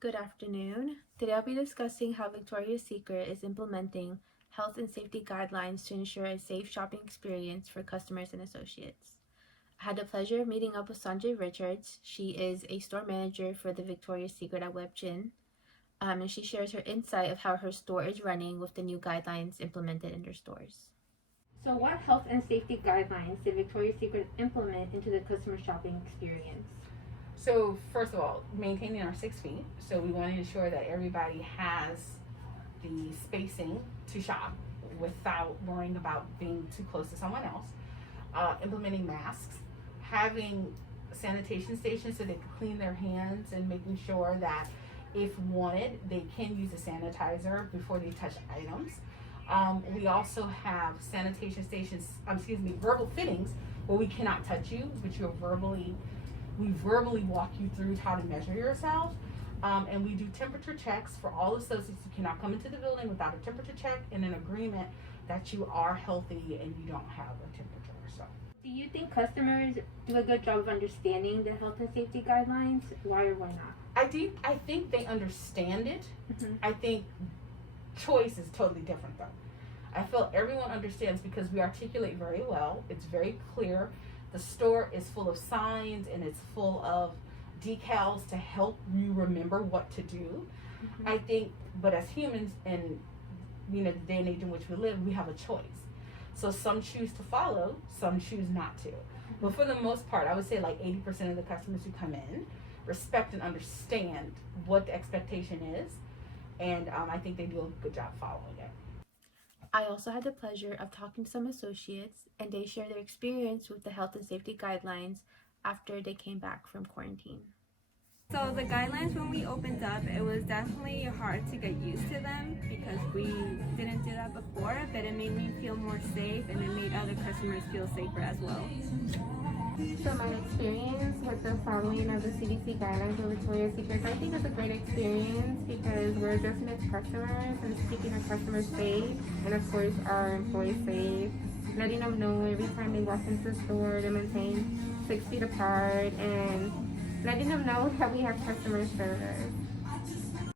Good afternoon. Today I'll be discussing how Victoria's Secret is implementing health and safety guidelines to ensure a safe shopping experience for customers and associates. I had the pleasure of meeting up with Sanjay Richards. She is a store manager for the Victoria's Secret at WebGen, and she shares her insight of how her store is running with the new guidelines implemented in their stores. So what health and safety guidelines did Victoria's Secret implement into the customer shopping experience? So first of all, maintaining our 6 feet. So we want to ensure that everybody has the spacing to shop without worrying about being too close to someone else. Implementing masks, having sanitation stations so they can clean their hands, and making sure that if wanted, they can use a sanitizer before they touch items. We also have sanitation stations, verbal fittings where we cannot touch you, but we verbally walk you through how to measure yourself. And we do temperature checks for all associates. You cannot come into the building without a temperature check and an agreement that you are healthy and you don't have a temperature. So, Do you think customers do a good job of understanding the health and safety guidelines? Why or why not? I think they understand it. Mm-hmm. I think choice is totally different though. I feel everyone understands because we articulate very well. It's very clear. The store is full of signs and it's full of decals to help you remember what to do. Mm-hmm. I think, but as humans and the day and age in which we live, we have a choice. So some choose to follow, some choose not to. But for the most part, I would say like 80% of the customers who come in respect and understand what the expectation is, and I think they do a good job following it. I also had the pleasure of talking to some associates, and they share their experience with the health and safety guidelines after they came back from quarantine. So the guidelines when we opened up, it was definitely hard to get used to them because we didn't do that before, but it made me feel more safe and it made other customers feel safer as well. So my experience with the following of the CDC guidelines for Victoria's Secret, I think it's a great experience because we're addressing it to customers and keeping our customers safe, and of course our employees safe, letting them know every time they walk into the store to maintain 6 feet apart, and letting them know that we have customer service.